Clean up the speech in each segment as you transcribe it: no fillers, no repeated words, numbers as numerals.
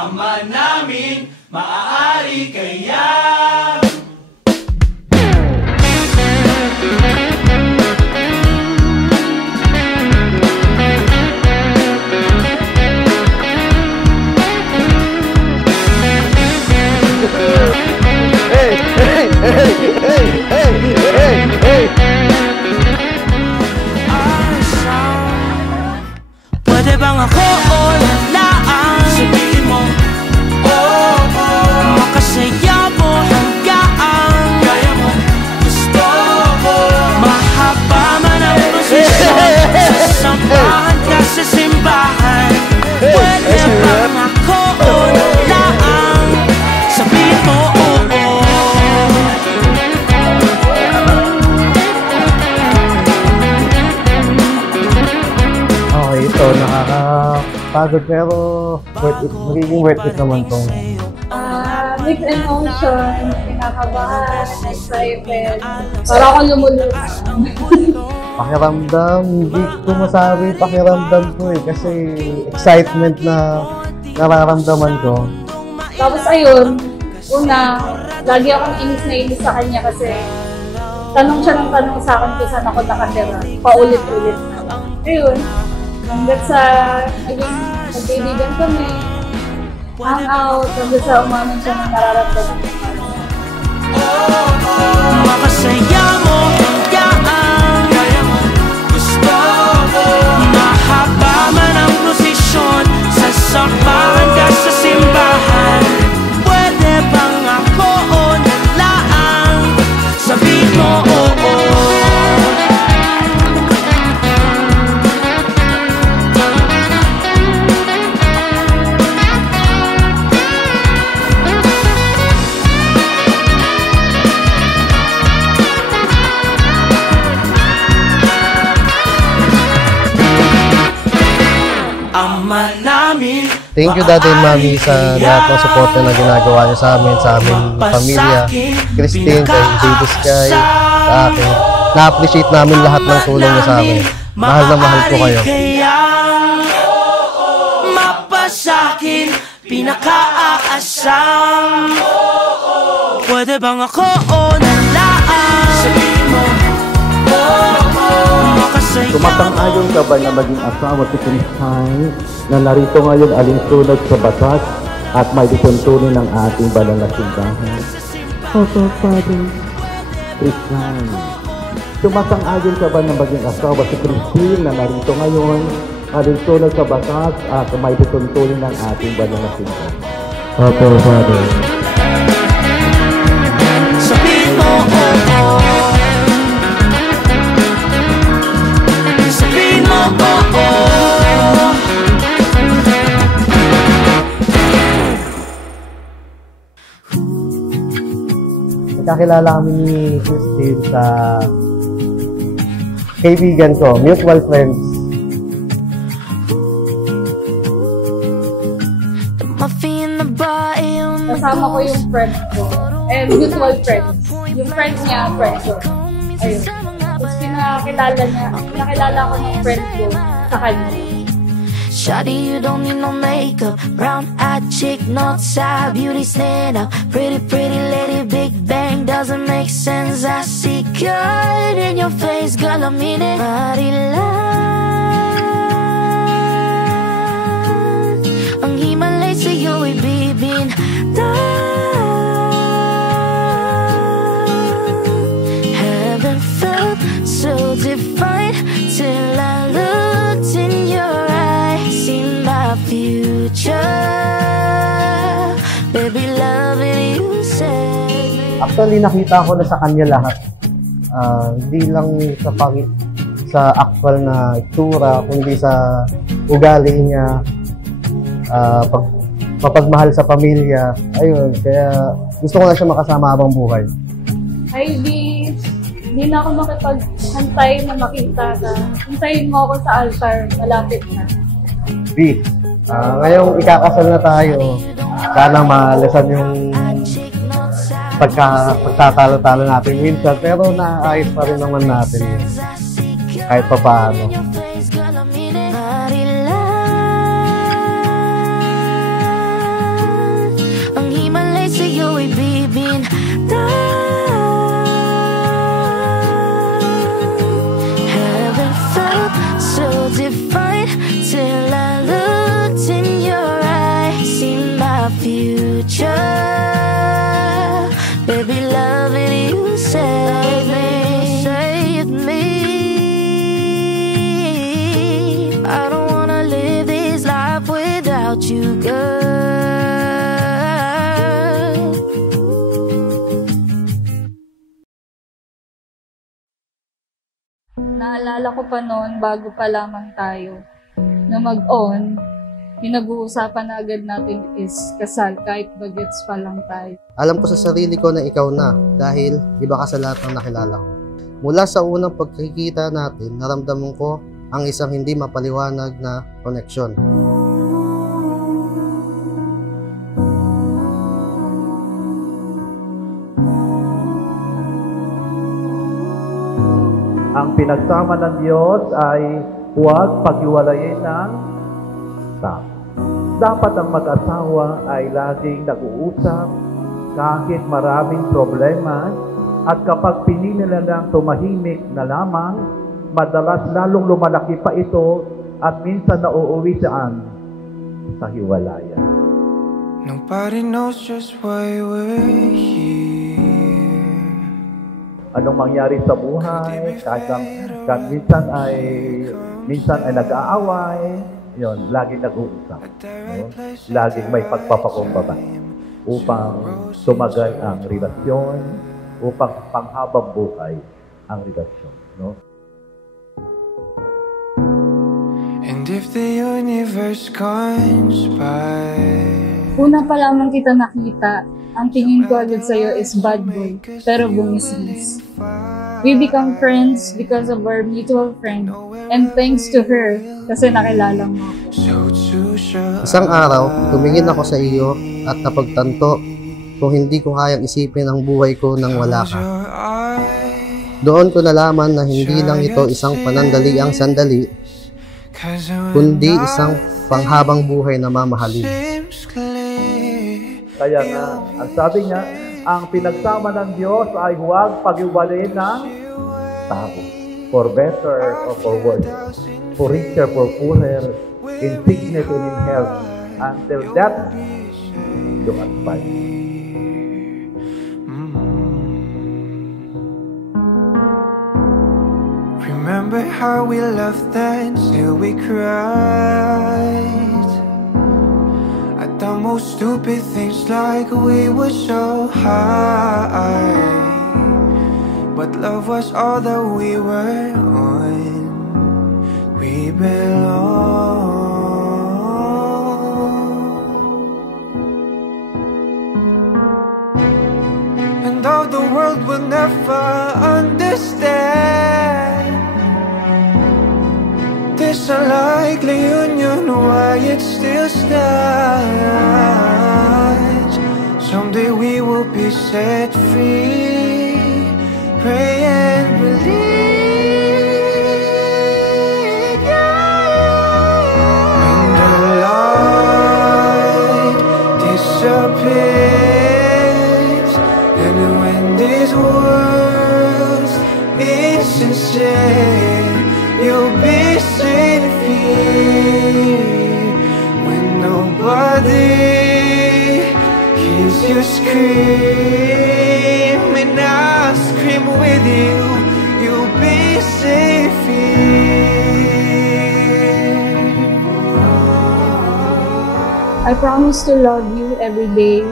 Ama namin, maaari kaya? Pwede bang ako o laang sabihin mo, oh, oh, makasaya mo hanggang kaya mo, gusto ko. Mahaba man ang prosesyon, sasamahan ka sa simbahan. Pwede bang ako o laang sabihin mo, oh, oh. Okay, ito nakakapagod pero magiging worth it naman tong Mixed emotions, kinakabahan, excited. Para ako lumulutang. pakiramdam. Hindi ko masabi pakiramdam ko kasi excitement na nararamdaman ko. Tapos ayun, una, lagi akong inis na inis sa kanya kasi tanong siya ng tanong sa akin kung saan ako nakatira. Paulit-ulit na. Ayun, hanggang sa naging magkaibigan kami, hang out, hanggang sa umamin siya ng nararamdaman. Makasaya mo hanggang kaya mo, gusto ko. Mahaba man ang prosesyon, sasamahan ka sa simbahan. Pwede bang ako o laang sabihin mo, oh, oh. Ama namin, Thank you Daddy and Mommy sa lahat ng support na ginagawa niyo sa amin, sa aming pamilya. Christine, kay Baby Sky, sa akin. Na-appreciate namin lahat ng tulong niyo sa amin. Mahal na mahal ko kayo. Mapasakin, pinaka-aasam. Pwede bang ako o nalaan sabihin mo, Sumasang-ayon ka ba na maging asawa si Christine na narito ngayon alinsunod sa batas at may dituntunin ng ating banal na simbahan? Opo, Father. Christine, sumasang-ayon ka ba na maging asawa si Christine na narito ngayon alinsunod sa batas at may dituntunin ng ating banal na simbahan? Opo, Father. sabihin mo, oh, oh. Sabihin mo, oh, oh. Nagkakilala kami ni Christine sa kaibigan ko, mutual friends. Kasama ko yung friend ko. Mutual friends. Yung friend niya, friend ko. Ayun. Tapos pinakilala ko ng friend ko sa kanya. Shawty, you don't need no makeup. Brown-eyed chick, north-side beauty stand up. Pretty, pretty lady, big bang doesn't make sense. I see God in your face, girl, I mean it. Body lang ang himalay sa'yo, ibibin haven't felt so divine till I looked in your eyes. See my future, baby, loving you say. Actually, nakita ko na sa kanya lahat. Hindi lang sa actual na itsura, kundi sa ugali niya, mapagmahal sa pamilya. Ayun, kaya gusto ko na siya makasama habang buhay. Ay, hindi na ako makipaghantay na makita ka. Hintayin mo ako sa altar, malapit na. B, ngayong ikakasal na tayo, sana malasan yung pagtatalo-talo natin minsan, pero naayos pa rin naman natin yun. Kahit pa paano. future. Baby, loving you save me, save me. I don't wanna live this life without you, girl. Naalala ko pa noon, bago pa lamang tayo na mag-on, pinag-uusapan na agad natin is kasal kahit bagets pa lang tayo. Alam ko sa sarili ko na ikaw na dahil iba ka sa lahat ng nakilala ko. Mula sa unang pagkikita natin, naramdaman ko ang isang hindi mapaliwanag na koneksyon. Ang pinagsama ng Diyos ay huwag paghiwalayin ng tao. Dapat ang mag-asawa ay laging nag-uusap kahit maraming problema, at kapag pinili nilang tumahimik na lamang, madalas lalong lumalaki pa ito at minsan nauuwi saan? Sa hiwalayan. Nobody knows just why we're here. Anong mangyari sa buhay, kahit minsan ay nag-aaway, yun, laging nag-uusap. No? Laging may pagpapakumbaba upang tumagal ang relasyon, upang panghabang buhay ang relasyon. No? And if the universe conspires, Una pa lamang kita nakita, ang tingin ko agad sa'yo is bad boy, pero bumisnis. We become friends because of our mutual friend, and thanks to her, kasi nakilala mo ako. so too sure. Isang araw, tumingin ako sa iyo at napagtanto kung hindi ko kayang isipin ang buhay ko nang wala ka. Your eyes, Doon ko nalaman na hindi lang ito isang panandaliang sandali, 'cause when kundi isang panghabang buhay na mamahalin. seems clear, Kaya nga, ang sabi niya, ang pinagsama ng Diyos ay huwag pag-iwalayin ng tao. For better or for worse, for richer, for poorer, in sickness and in health, until death do us part. Remember how we laughed and still we cried at the most stupid things, like we were so high. But love was all that we were on. We belong. And though the world will never understand this unlikely union, why it still stands. Someday we will be set free. Pray and believe, yeah. When the light disappears, and when this world is sincere, you'll be safe here. When nobody hears you scream, and I scream with you, you'll be safe here. I promise to love you every day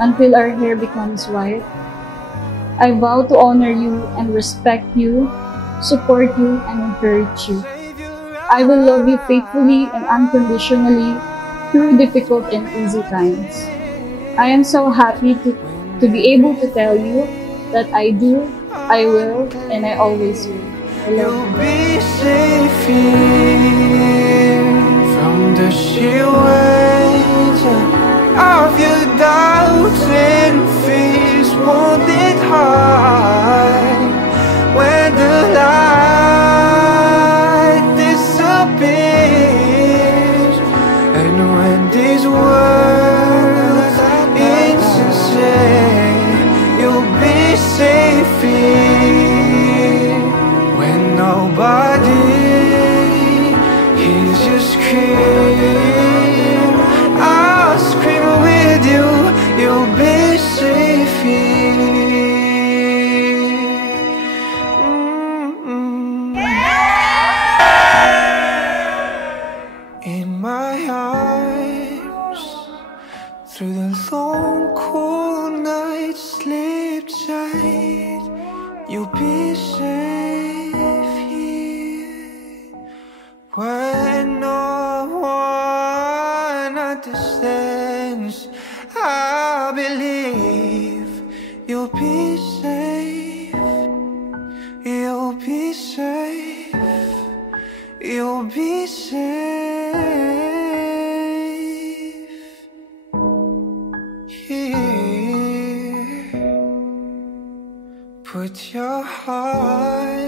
until our hair becomes white. I vow to honor you and respect you, support you, and encourage you. I will love you faithfully and unconditionally through difficult and easy times. I am so happy to be able to tell you that I do, I will, and I always will. I love You'll you. be safe here from the sheer weight of your doubts and fears. Won't it hide when the light disappears, and when these words insincere, you'll be safe here. When nobody hears you scream, I'll Through the long cool night, sleep tight. You'll be safe here when no one understands. I believe you'll be safe. You'll be safe. You'll be safe here. Put your heart